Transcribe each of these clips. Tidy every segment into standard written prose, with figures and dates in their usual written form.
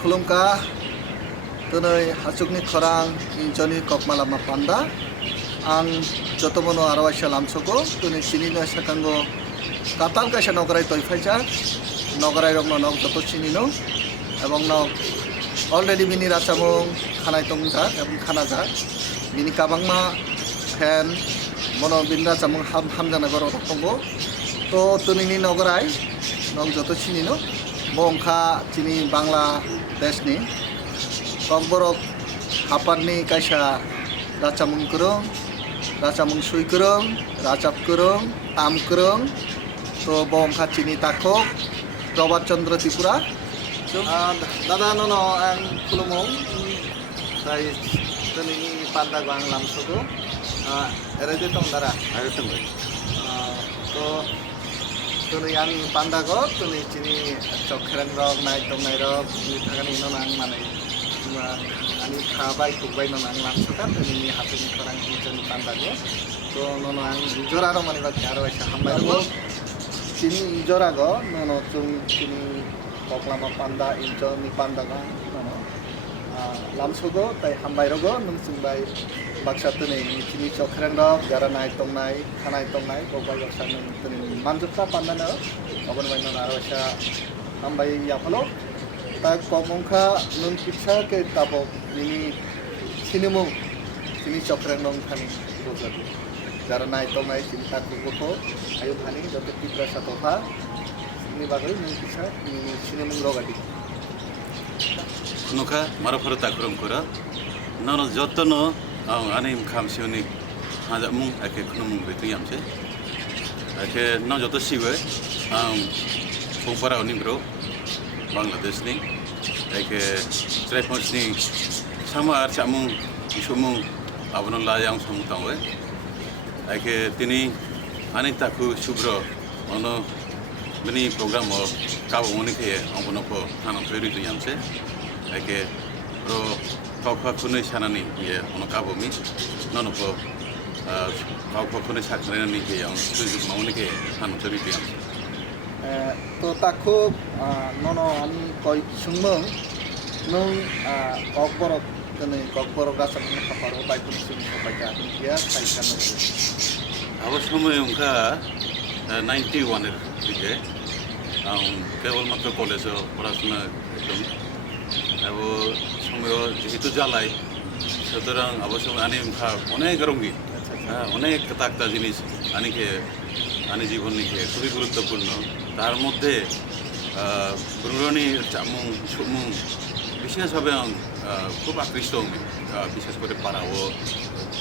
खुलुमका दिनै हाचुकनि खरां इंजनि ककमालामा पान्दा आं जतमनो आरवाइसा लामसको दिनै चिनिनो साकांगो काताल काisa नगराय तयफायजाक नगराय रंनो नग जत चिनिनो एबं नग अलरेडि बिनि राचामुं खानाय तंजाक एबं खानाजाक बिनि काबांमा फेन मनो बिनि राचामुं हामजानाय बरो दंगो तो दिनैनि नगराय नग जत चिनिनो बंखा चिनी बांलादेशनि ककबरक हापारनि काisa राचामुं करं राचामुं सुइ करं राचाप करं ताम करं तो बंखा चिनी ताखक प्रभात चंद्र त्रिपुरा दादा ननो आं खुलुमो दाय दिनैनि पान्दाखौ आं लामसगो एरायदो दं दारा तो दिनै आंनि पान्दाखौ दिनै चिनि चखेरें रक नाय तंनाय रक बिनि थाखायनो इनो आं माने आंनि खाबाय खुबाय नो आं लामसका दिनैनि हाथुनि खरां इंजनि पान्दाखौ तो ननो आं जरा रं माने बाकी आरो एसे हामबाय रग चिनि जरागो ननो जों चिनि ककलामा पान्दा इंजनि पान्दाखौ ननो लामसगो ताय हामबाय रगो नों जोंबाय बाक्सा दिनैनि चिनि चखेरें रक जरा नाय तंनाय खानाय तंनाय बबाय बाक्सा नों दिनै मानजुफ्रा पान्दानो अबन बायनो आरो एसे हामबाय याफालो ता कमंखा नों पिक्सा के ताबो बिनि सिनेमु चिनि चखेरें रक खानि बोजाबो जरा नाय तंनाय चिनि ताकुगोखौ आयु खानि जत पिक्सा सातोफा नि बागै नों पिक्सा बिनि सिनेमु रगादि nuka marapura takrum kura nono jotono anim khamsioni haja mung ake khunum betu yamse ake no joto siwe pungpara oningro Bangladesh ni ake trepons ni sama ar chamung isumung abono layang samutangwe ake tini anitaku subro ono bini program o kabo monike abono ko hanan thori tu yamse ake ro kawkha khunai sanani ye ono kabomi nono ko kawkha khunai sakhrani ke ang sujuk mauni ke han thori piam तो ताखो ननो आनी कय सुंमों नों ककबरक दिनै ककबरक राचामुं हापारो बायकुन सुं सबायगा बिया साइखानो abo সময় उनका 91 এর দিকে কেবলমাত্র কলেজে পড়াশোনা একদম আবো সময় যেহেতু জ্বালাই সুতরাং অবশ্য আনি অনেক রঙিন অনেক তাকতা জিনিস আনিকে আনি জীবন নিকে খুবই গুরুত্বপূর্ণ তার মধ্যে পুরনি চামুং সুমুং বিশেষভাবে খুব আকৃষ্ট বিশেষ করে পাড়া ও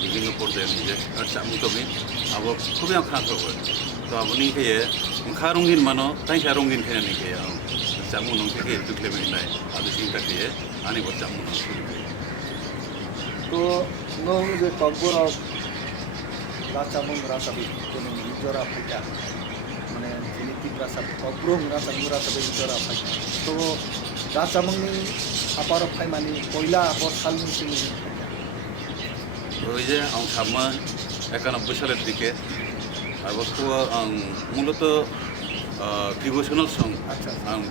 বিভিন্ন পর্যায়ে নিজে চামুং তবে আবো খুবই খাঁতো তো আপনি খেয়ে খা রঙিন মানো তাই খা রঙিন খেয়ে নিকে চামুং নং থেকে তুকলে মিলাই আদৌ চিন্তা খেয়ে আনিব চামুং নং तो नों जे ककबरक राचामुं राचाबि दिनै जरा फायगा माने चिनि तिक राचा ककब्रं राचामुं राचाबि जरा फायगा तो राचामुंनि हापारो फायमानि पयला बर सालनि सिगां फायगा ওই যে সামা 91 সালের দিকে আর বস্তু মূলত ডিভোশনাল সং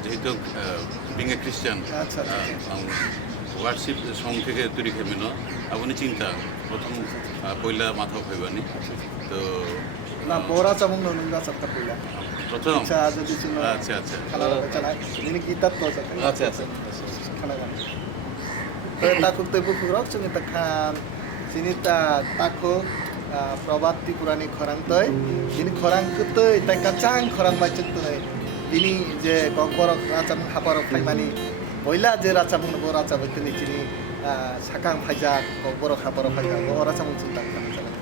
যেহেতু বিং এ খ্রিস্টান ওয়ার্শিপ সং থেকে তৈরি খেমিন আপনি চিন্তা প্রথম পয়লা মাথা হইবানি তো না বড়া চামুং নং রাচাবটা পয়লা প্রথম আচ্ছা যদি ছিল আচ্ছা আচ্ছা খানা চালাই ini kitab to আচ্ছা আচ্ছা খানা গান তো takuk tebu kurok sungi tekan sini ta takuk प्रभात त्रिपुरानि खरां तय ini खरां keteuy tai kacang खरां macet teuy ini je Kokborok राचामुं हापारक फायमानि पयला जे राचामुं बर राचाबो दिनै चिनि साकां फायजाक ककबरक हापारक फायजाक बर राचामुं चिन्ता खाना जालाय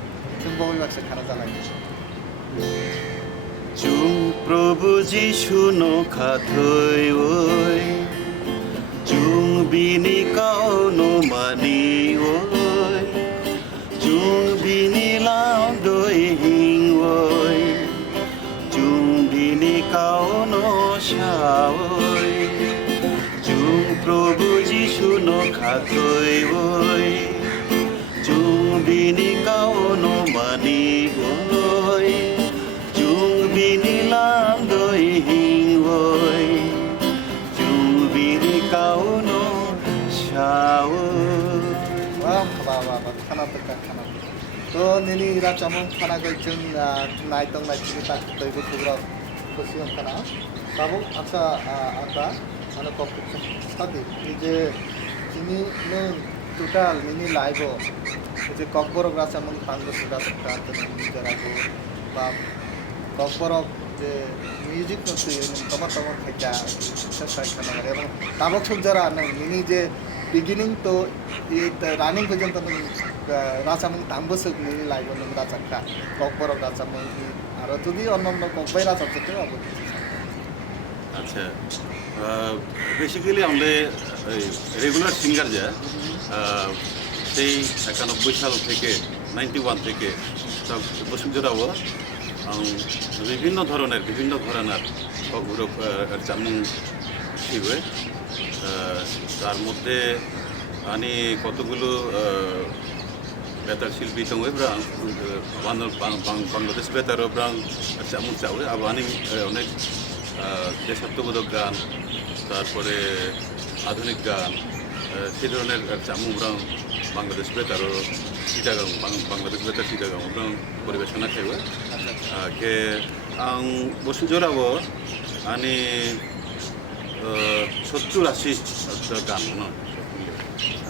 जों बबे बाक्सा खाना जालाय जुं प्रभु जिशु नो खाथै ओय जुं बिनि काउनो मानि ओय जुं बिनि लाव दय हिं ओय जुं बिनि काउनो शाओय जुं प्रभु जिशु नो खाथै ओय जुं बिनि काउनो मानि ओय जुं बिनि लाव दय हिं ओय जुं बिनि काउनो তো নিনি রাচামং খানা গইচং নাইতং নাইচিনি tak taibu program khusyong kana tabuk asa ata মানে কম্পিটিশন সাথে এই যে তিনি টোটাল নিনি লাইভ এই যে ককবরক রাচামং পাঙ্গস রাচকা নিজেরাগো বা ককবরক যে মিউজিক নতুন তোমার তোমার খাইটা সাইখানা এবং তাবক যারা নিনি যে বিগিনিং তো এই রানিং পর্যন্ত রাচামং তাংবসক নিনি লাইভ রাচাকা ককবরক রাচামং আর যদি অন্যান্য ককবাই রাচাতে হবে আচ্ছা বেসিক্যালি আমাদের রেগুলার সিঙ্গার যা সেই 91 সাল থেকে 91 থেকে সব বসুন্ধরাও বিভিন্ন ধরনের বিভিন্ন ঘরানার গ্রুপ চামুং শিবে তার মধ্যে আমি কতগুলো বেতার শিল্পী দङ বাংলাদেশ বেতার চামুং চাওয়ে আবার আমি অনেক দেশাত্মবোধক গান তারপরে আধুনিক গান সেই ধরনের চামুং বাংলাদেশ বেতার চিটাগাং বাংলাদেশ বেতার চিটাগাং পরিবেশনা খাইবে কে आं বসুন্ধরাও আমি 70-80 গান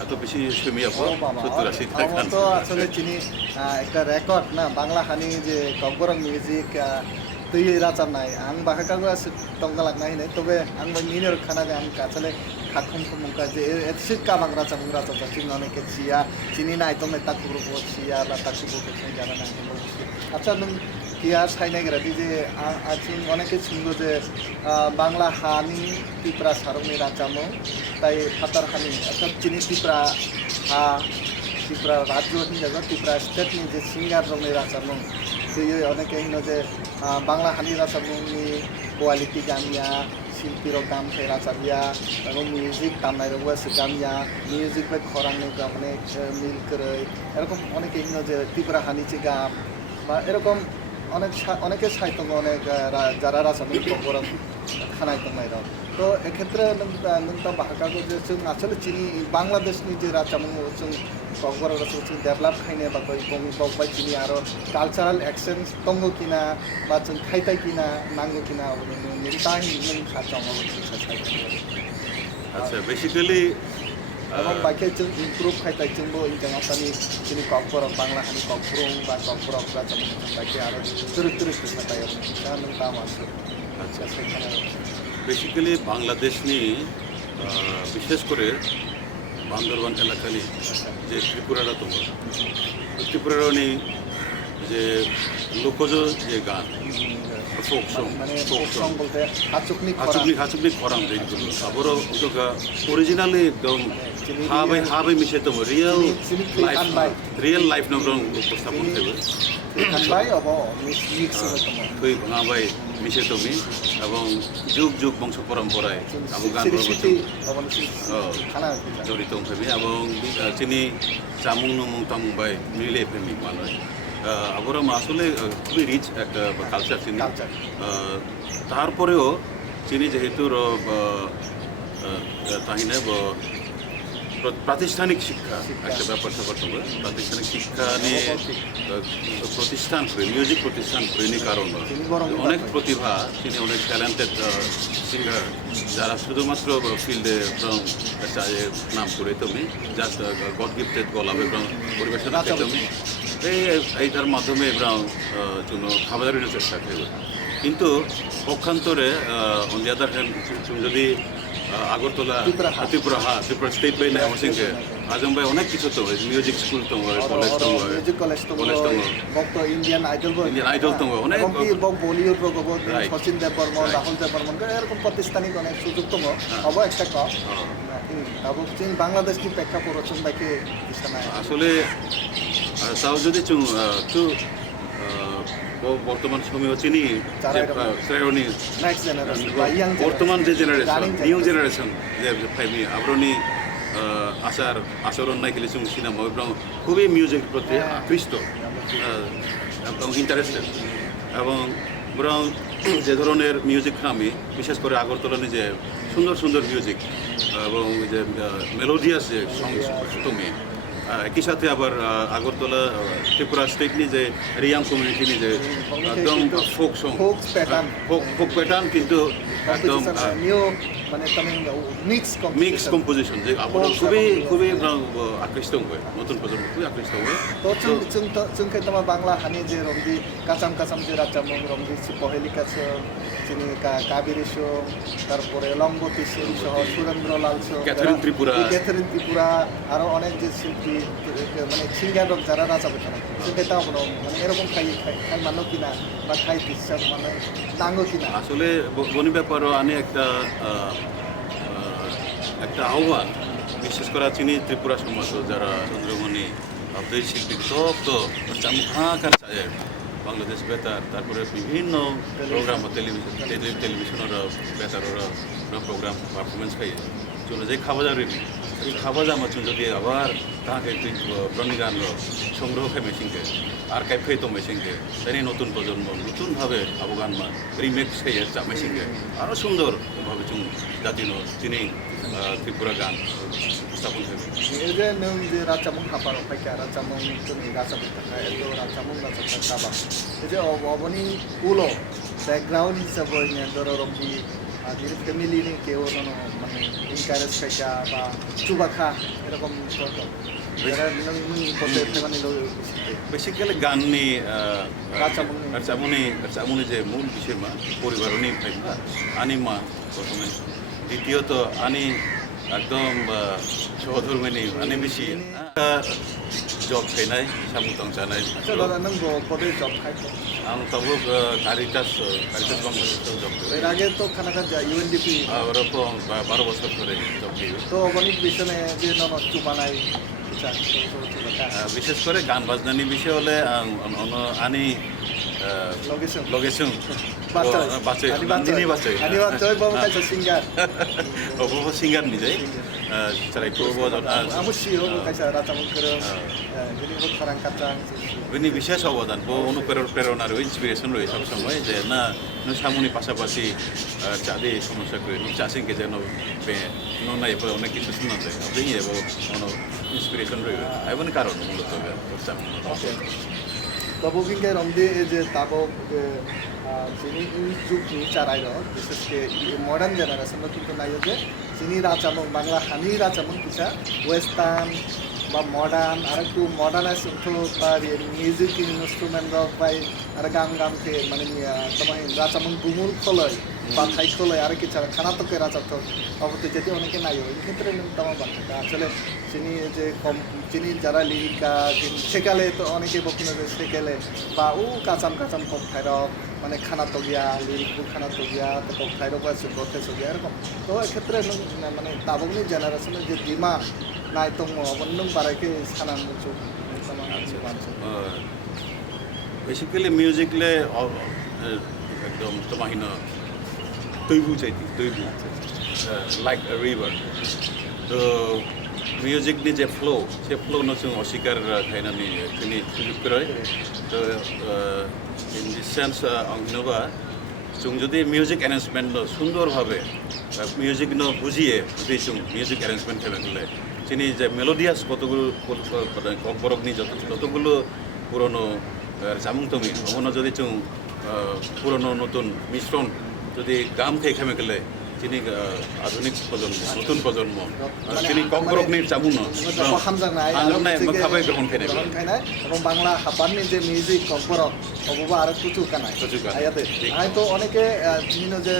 এত বেশি শুনিয়া 70-80 গান তো আসলে চিনি একটা রেকর্ড না বাংলা হানি যে ককবরক মিউজিক তুই রাচানাই আং বাহাকাগো আছে তংগালাক নাই নাই তবে আং নিনের খানা যে আং আসলে খাখুম খুমুকা যে এতসে কাবাং রাচামুং রাচাতা চিনি অনেকে চিয়া চিনি নাই তোমরা তাকুরো চিয়া বা তাকুরো কিছু জানা না আচ্ছা নং কিয়া সাইনাই গেরাদি যে আচিং অনেকে ছিঙ্গো যে বাংলা হানি ত্রিপুরা সারংনি রাচামুং তাই ফাতার হানি অর্থাৎ চিনি ত্রিপুরা হা ত্রিপুরা রাজ্য হিসাবে ত্রিপুরা স্টেটনি যে সিঙ্গার রংনি রাচামুং তুই অনেকে হিনো যে বাংলা হানি রাচামুংনি কোয়ালিটি গামিয়া শিল্পীর গান খাই রাচাবিয়া এবং মিউজিক দামনাই রোগ আছে গামিয়া মিউজিক বাই খরাংনি মানে মিল করে এরকম অনেকে হিনো যে ত্রিপুরা হানিচি গাম বা এরকম অনেকে সাহিত্য অনেক যারা রাচামুং ককবরক খানাই দंनाय दं তো এক্ষেত্রে নংতা বাহাকাগো যে जों আসলে চিনি বাংলাদেশনি যে রাচামুং जों ককবরক जों डेभलप खायने बा कमी बकबाय चिनि आरो कालचाराल एक्सेन्स दंगो किना बा जों खायताय किना नांगो किना निताय नों खाचाव আচ্ছা বেসিক্যালি এবং বাকি जों इमप्रुव खायताय जोंबो इंजों आसानि चिनि ककबरक बांला हानि ककबरक बा ककबरक राचामुं बाकी आरो तुरुतुरु साथाय दा नों दाम আছে আচ্ছা বেসিক্যালি বাংলাদেশনি বিশেষ করে বান্দরবান এলাকানি যে ত্রিপুরাটা দङ ত্রিপুরারনি যে লোকজ যে গান ফোক সং মানে ফোক সং বলতে হাচুকনি হাচুকনি খরাং যেগুলো আবারও ওটা অরিজিনালি একদম হাবাই মিশে দङ রিয়েল লাইফ নং উপস্থাপন থাকবে খানবাই অব মিক্স থৈ ভাঙাবাই মিশে তুমি এবং যুগ যুগ বংশ পরম্পরায় আবু গান জড়িত থাকবে এবং চিনি চামুং নমুং তামুং বাই মিলে প্রেমিক মানুষ আবরা আসলে খুবই রিচ একটা কালচার চিনি তারপরেও চিনি যেহেতু তাহিনে প্রাতিষ্ঠানিক শিক্ষা একটা ব্যাপার স্যাপার থাকবে প্রাতিষ্ঠানিক শিক্ষা নিয়ে প্রতিষ্ঠান করে মিউজিক প্রতিষ্ঠান করেনি কারণ অনেক প্রতিভা তিনি অনেক ট্যালেন্টেড সিঙ্গার যারা শুধুমাত্র ফিল্ডে নাম করে তুমি জাস্ট গড গিফটেড গলাবে পরিবেশনা তুমি এইটার মাধ্যমে জন্য খাবারের চেষ্টা করবে কিন্তু পক্ষান্তরে অন দি আদার হ্যান্ড তুমি যদি আগরতলা ত্রিপুরা স্টেট বাই নাই আমার সঙ্গে আজম ভাই অনেক কিছু তো মিউজিক স্কুল তো কলেজ তো কলেজ তো ইন্ডিয়ান আইডল তো অনেক বলিউড রকম সচিন দেববর্মন রাহুল দেববর্মন এরকম প্রাতিষ্ঠানিক অনেক সুযোগ তো হব একটা কম বাংলাদেশ কি প্রেক্ষাপট বাকি আসলে তাও যদি একটু বর্তমান সময় চিনি বর্তমান যে জেনারেশন নিউ জেনারেশন যে ফাইভি আবরণী আচরণ নাই খেলে সিনেমা এবং খুবই মিউজিকের প্রতি আকৃষ্ট এবং ইন্টারেস্টেড এবং বরং যে ধরনের মিউজিক আমি বিশেষ করে আগরতলা যে সুন্দর সুন্দর মিউজিক এবং যে মেলোডিয়াস যে সংস তুমি একই সাথে আবার আগরতলা ত্রিপুরা স্টেট নিয়ে যে রিয়াং কমিউনিটি নিয়ে যে একদম folk song folk pattern. Folk pattern কিন্তু একদম Competition, new মানে তুমি মিক্স মিক্স কম্পোজিশন যে আপনার খুবই খুবই আকৃষ্ট হয়ে নতুন প্রজন্ম খুবই আকৃষ্ট হয়ে তো जों তোমার বাংলা হানি যে রমদি কাচাম কাচাম যে রাজামং রমদি পহেলি কাছম যিনি কাবেরী সোম তারপরে লম্বতী সিং সহ সুরেন্দ্র লাল সোম ক্যাথরিন ত্রিপুরা। ক্যাথরিন ত্রিপুরা আরো অনেক যে শিল্পী মানে সিঙ্গার যারা রাজা বেতনা সেটাও মানে এরকম খাই খাই মানো কিনা বা খাই বিশ্বাস মানে নাঙ্গো কিনা আসলে বনি ব্যাপারও আনে একটা একটা আহ্বান বিশেষ করে চিনি ত্রিপুরা সমাজ যারা চন্দ্রমণি অব্দৈ শিল্পী তো চামুখাকার চায় বাংলাদেশ বেতার তারপরে বিভিন্ন প্রোগ্রাম টেলিভিশনের বেতার প্রোগ্রাম পারফরমেন্স খাই চলে যে খাওয়া যাবে এই খাওয়া যাওয়া যদি আবার তাকে প্রণিগান সংগ্রহ খাই মেশিনকে আর্কাইভ খাই তো মেশিনকে তাই নতুন প্রজন্ম নতুনভাবে আবগান মা রিমেক্স খাই চা মেশিনকে আরও সুন্দরভাবে চুন জাতীয় চিনি ত্রিপুরা গান স্থাপন থাকবে এই যে নং যে রাজামং হাপার ফাইকা রাজামং তুমি রাজামং থাকা এত রাজামং রাজা থাকা এই যে অবনি উলো ব্যাকগ্রাউন্ড হিসাবে ধরো রবি jadi family ni কেউ মানে ইনকারেজ খাইকা বা চুবাখা এরকম যারা পথে ফেমানি বেসিক্যালি গান নিয়ে চামুনি যে মূল বিষয় মা পরিবার নিয়ে ফাইবা আনি মা প্রথমে দ্বিতীয়ত আনি একদম সহধর্মিনী আনি বেশি জব খাইনাय সামুতাং जानाय দাদা নং পদে জব খাইতো आं तब कारिटास बांग्लादेशआव जब এর আগে তো খানাকা ইউএনডিপি ওরকম 12 বছর ধরে জব করি তো অনেক বিষয়ে যে চুবানাই বিশেষ করে গান বাজনানি বিষয় হলে আনি লগেশন বাচ্চা আনি বাচ্চা বাবু কাছে সিঙ্গার অবশ্য সিঙ্গার নিজে চালাই পূর্ব আমুসি হবো কাছে রাতামন করে যিনি খারাং কাটাং বিনি বিশেষ অবদান প্রেরণার ইন্সপিরেশন রয়েছে সবসময় যে না সামনে পাশাপাশি চাঁদে সমস্যা করে চাষিংকে যেন নাই অনেক কিছু শোনা যায় আপনি এবং ইন্সপিরেশন রয়েছে এবং কারণ মূলত তবুকিংকে রমদি যে তাবক যিনি যুগনি চারাই বিশেষ করে মডার্ন জেনারেশনও কিন্তু নাই যে যিনি রাজামং বাংলা হানি রাজামং কিসা ওয়েস্টার্ন বা মডার্ন আর একটু মডার্নাইজ বা মিউজিক ইনস্ট্রুমেন্ট বাই আর গান গানকে মানে তোমার রাজামং বুমুল খলয় বা থাই খলয় আর কি ছাড়া খানা তোকে রাজা তো অবশ্যই যেটি অনেকে নাই এই ক্ষেত্রে তোমার বাচ্চা আসলে যিনি যে যিনি যারা লিরিকা সেকালে তো অনেকে বকিনো যে সেকালে বা কাচাম কাচাম কম খাইরক মানে খানা তো গিয়া লিরিকবু খানা তো গিয়া তো কম খাইরক বা সুব্রতে গিয়া এরকম তো এক্ষেত্রে মানে তাবকনি জেনারেশনের যে ডিমা নাই তো অবন্য বারাইকে সানান মুচু বেসিক্যালি মিউজিকলে একদম তোমাহিন তৈবু চাইতি তৈবু লাইক a river তো মিউজিকनि যে फ्लो से फ्लो न जों अस्वीकार खायनानै जोंनि सुजुग करे तो इन दिस सेन्स आं होनोबा जों जुदि मिउजिक एरेन्जमेन्ट सुन्दरभावे मिउजिक न बुझिए जुदि जों मिउजिक एरेन्जमेन्ट खालामले जोंनि जे मेलोडियास कतगुलो ककबरकनि যতগুলো পুরনো জাमुं दंमोन अबनो যদি जों পুরনো নতুন মিশ্রণ যদি গাম খাইখামে গেলে যিনি আধুনিক প্রজন্ম নতুন প্রজন্ম তিনি ককবরকনি জাमुं হামজানাय খাবাই গ্রহণ খাইনাय এবং বাংলা হাপারনি যে মিউজিক ককবরক অববা আর কুচু কানায় আয়াতে হয়তো অনেকে চিহ্ন যে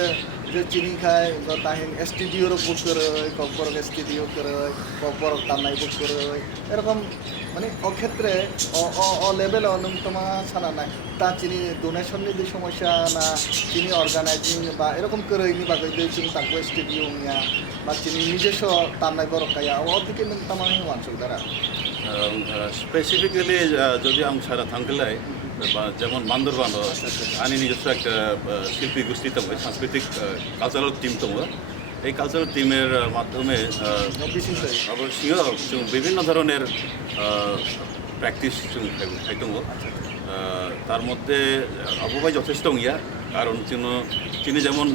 চিনি খায় তাহিন স্টুডিওর বুক করে ককবরক স্টুডিও করে ককবরক তানাই বুক করে এরকম মানে অক্ষেত্রে লেভেল অন্যতম ছাড়া নাই তা চিনি ডোনেশননি যে সমস্যা না চিনি অর্গানাইজিং বা এরকম করে বাকি চিনি তাকে স্টুডিও নিয়া বা চিনি নিজস্ব তানাই বরকায়া অদিকে তামান মানসুক দ্বারা স্পেসিফিক্যালি যদি आं सारा थांगलाय যেমন বান্দরবান আনি নিজস্ব একটা শিল্পী গোষ্ঠী দङ সাংস্কৃতিক কালচারাল টিম দङ এই কালচারাল টিমের মাধ্যমে অবশ্যই जों বিভিন্ন ধরনের প্র্যাকটিস जों খাই দङ তার মধ্যে অববাই যথেষ্ট ইয়া কারণ তিনি যেমন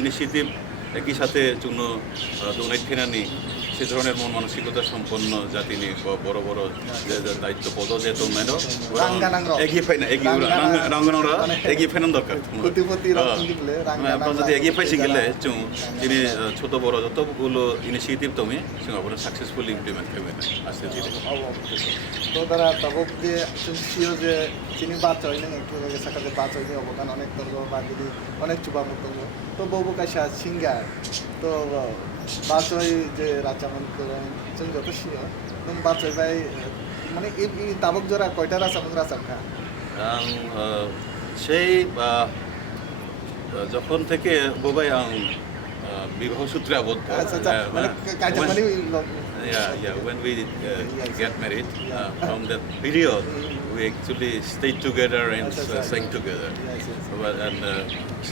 ইনিশিয়েটিভ একই সাথে চুন দোনাই ফেরানি সে ধরনের মন মানসিকতা সম্পন্ন জাতি নিয়ে বড় বড় যে দায়িত্ব পদ যে তোমরা এগিয়ে পাই না এগিয়ে রাঙ্গনরা এগিয়ে ফেরান দরকার আপনার যদি এগিয়ে পাইছি গেলে চুন যিনি ছোট বড় যতগুলো ইনিশিয়েটিভ তুমি আপনার সাকসেসফুলি ইমপ্লিমেন্ট করবেন আস্তে ধীরে তো তারা তবক যে সিও যে চিনি বাচয় নং একটু সাকাতে বাচয় ni অবদান অনেক তর্ক বা যদি অনেক চুবা মতো তো বউ কাইসা সিঙ্গার তো বাচয় যে রাচামন করেন जों যত সিও নং বাচয় ভাই মানে এই তাবক জোড়া কয়টা রাচামন রাচাখা সেই যখন থেকে বোবাই আং বিবাহ সূত্রে আবদ্ধ মানে কাজে মানে when we get married from that period we actually stayed together and sang together and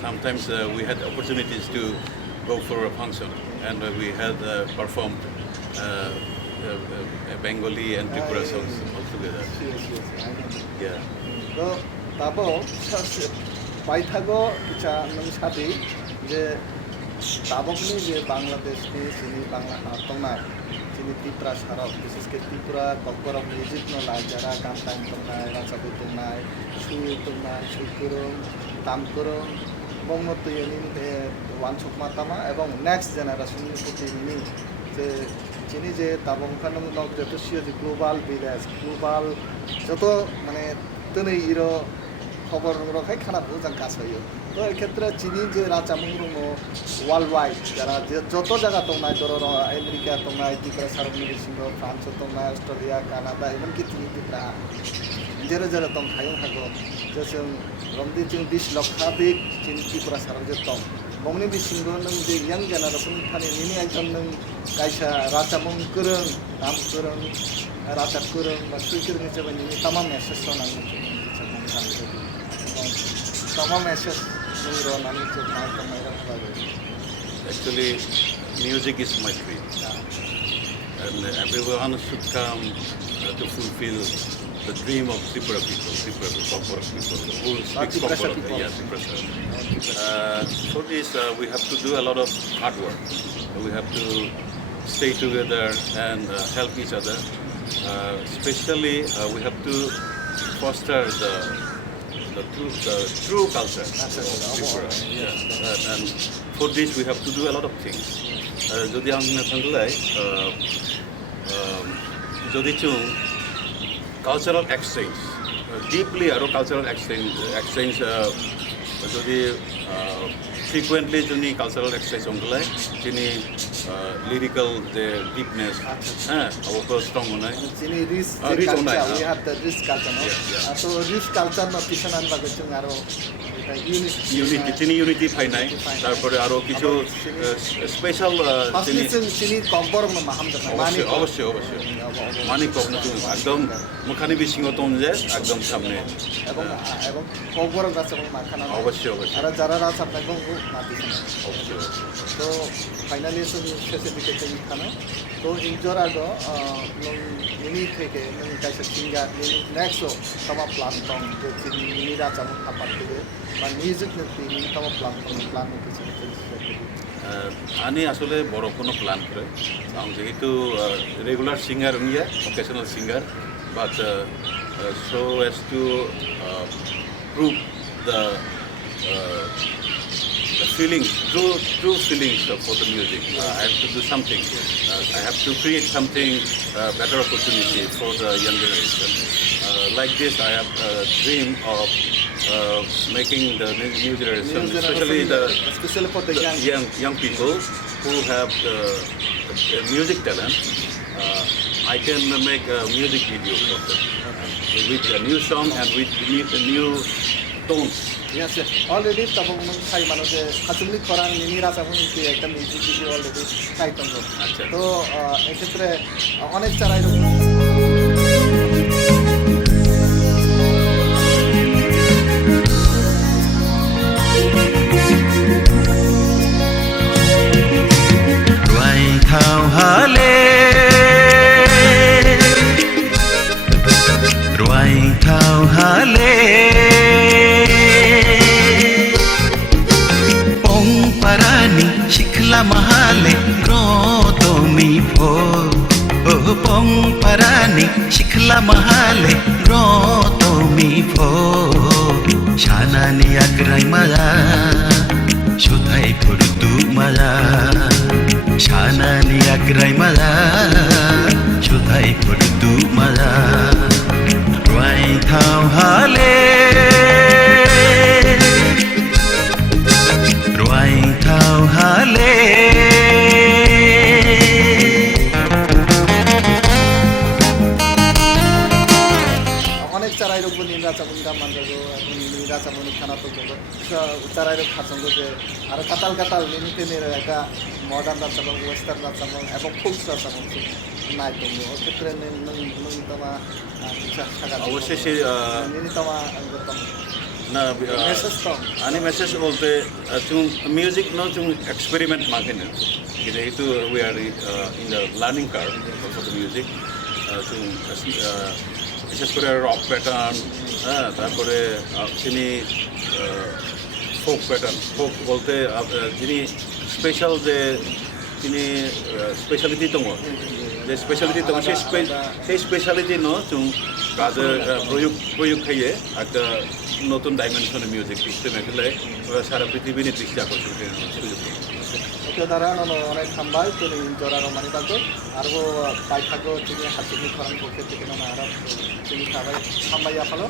sometimes we had opportunities to go for a function and we had performed Bengali and Tripura songs all together yeah তো তারপর পাই থাকো ইচ্ছা সাথে যে তাবকনি যে বাংলাদেশনি চিনি বাংলা হাতংনাই চিনি ত্রিপুরা সারক বিশেষ করে ত্রিপুরা ককবরক মিউজিক নলাই যারা গান টাইম দंनाय রাচাবু দंनाय সুর দंनाय সুকুরং তামকুরং বংমতয়নি ওয়ানসুকমা তামা এবং নেক্সট জেনারেশনनि প্রতিনি যে চিনি যে তাবংখানং নক যত সিও যে গ্লোবাল ভিলেজ গ্লোবাল যত মানে তनै ইরো খবর রখাই খানা বুঝাং কাজ হইयो তো এক্ষেত্রে চিনি যে রাচামুং রুম ওয়ার্ল্ড ওয়াইড যারা যত জায়গা দंनाय ধরো আমেরিকা দंनाय ত্রিপুরা সারকনি বিসিঙ্গ ফ্রান্স দंनाय অস্ট্রেলিয়া কানাডা এমনকি ত্রিপুরা जेरै जेरै दं थायं हागौ जे जों रंदि जों 20 लक्षाधिक चिनि त्रिपुरा साराव जे दं बंनि बिसिंगो नों जे यां जेनारेशन थानि निनि एकदम नों कायसा राचामुं गोरों नाम गोरों राचा गोरों बा सुइकिरनि जेबो निनि तमाम मेसेज होनांगौ तमाम मेसेज जों रनानै जे नायनाय राखबाय actually music is my dream and everyone should come to fulfill the dream of Tripura people, Kokborok people, who speaks Kokborok. Yes, for this, we have to do a lot of hard work. We have to stay together and help each other. Especially, we have to foster the true culture of Tripura. Yeah. And for this, we have to do a lot of things. যদি আমরা থাকলে যদি chung cultural exchange, deeply cultural exchange যদি frequently যদি cultural exchange onglai chini lyrical the deepness also strong onai chini rich culture we have the rich culture no so rich culture no pichon an lage chung aro unity chini unity phainai tarpore aro kichu special chini komborok no maham mani obosshoi mani kokno ekdom mukhani bisingo tomje ekdom samne এবং komborok রাচামুং makhana অবশ্যই আর যারা রাচামুং গো মাতিছে অবশ্যই তো finally শেষের দিকে তুমি খানো তো ইনজরাগো ini থেকে নং কাইসা সিঙ্গার নেক্সট তমা প্ল্যান দং যে চিনি রাচামুং খাপার থেকে বা মিউজিক নতি তমা প্ল্যান কিছু আমি আসলে বড় কোনো প্ল্যান করে আমি যেহেতু রেগুলার সিঙ্গার নিয়ে occasional singer but so as to prove the feelings, true feelings for the music. I have to do something. I have to create something better opportunity for the younger generation. Like this, I have a dream of making the new generation, especially for the young people who have the music talent. I can make a music video for them with a new song and with new tones. Yes, already tabong khai mano je khachumni korang nini rachamun ki ekta music video already khai tongo to eketre onek charai ruai thau hale ruai thau hale parani shikla mahale grotomi pho oh pong parani shikhla mahale grotomi pho shanani agrai maja shothai purdu maja shanani agrai maja shothai purdu maja roi thau hale roi thau hale অনেক চারাই রোগ নিরা চামুনি কাম মানজাগো নিরা চামুনি খানা তো গো চারাই রোগ খাসঙ্গ যে আর কাতাল কাতাল নিতে নিয়ে একটা modern রাচামং western রাচামং এবং ফোক রাচামং নাই তো ক্ষেত্রে নমিতমা অবশেষে নিতমা না মেসেজ তো ani message bolte chung music no chung experiment makine যেহেতু we are in the learning curve of the music chung বিশেষ করে রক প্যাটার্ন তারপরে তিনি ফোক প্যাটার্ন ফোক বলতে যিনি স্পেশাল যে তিনি স্পেশালিটি দङ যে স্পেশালিটি দङ সেই স্পেশালিটি ন जों কাজের প্রয়োগ খাইয়ে একটা নতুন ডাইমেনশনের মিউজিক সিস্টেমে গেলে সারা পৃথিবীর দৃষ্টি আকর্ষণ করে সুযোগ itu darah nono orang sambai tu ni jora romani bago arbo pai thago tini hatini khorang bukit tini nono arab tini sambai ya phalo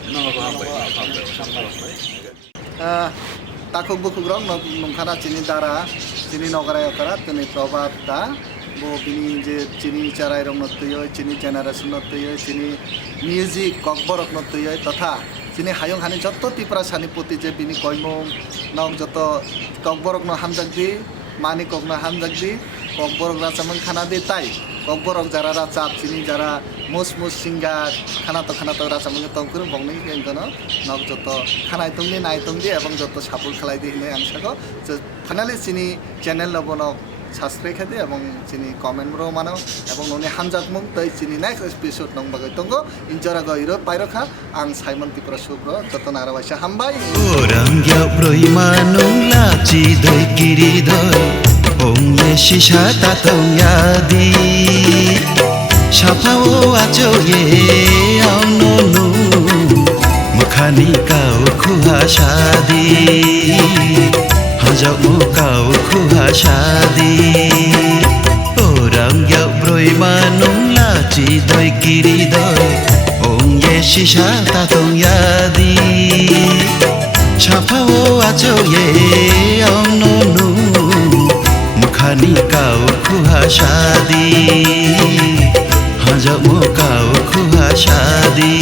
takuk bukuk rong nongkhana tini darah tini nogara yakara tini probat da bo bini je tini charai rong notuyo tini generation notuyo tini music kokborok notuyo totha tini hayong hani jotto tipra sani puti je bini koimong nog jotto kokborok no hamjagdi মানি কখনো হামজাগদি ককবরক রাচামন খানা দে তাই ককবরক যারা রাচাপ চিনি যারা মুস singer খানা তো রাচামন তংকুর বংনি কেনকনো knock যত খানাই তংনি নাই তংদি এবং যত সাপুল খালাই দি হিনে আংসাগো ফাইনালি চিনি চ্যানেল লবনক সাবস্ক্রাইব খাদি এবং চিনি কমেন্ট র মানো এবং ননি হামজাগমুং তৈ চিনি নেক্সট এপিসোড নং বাগৈ তঙ্গো ইনজরা গইরো পাইরখা আং সাইমন ত্রিপুরা শুভ্র যতন আরবাইসা হামবাই Orangya proimanung laci doi kiri doi Ong ye shisha tatong yadi Shapao ajo ye ao nonu Mukhani kau khuha shadi Hajau kau khuha shadi Orangya proimanung laci doi kiri doi Ong ye shisha tatong yadi Chapao ajo ye ao nonu Mukhani kau khuha shadi Hajau kau khuha shadi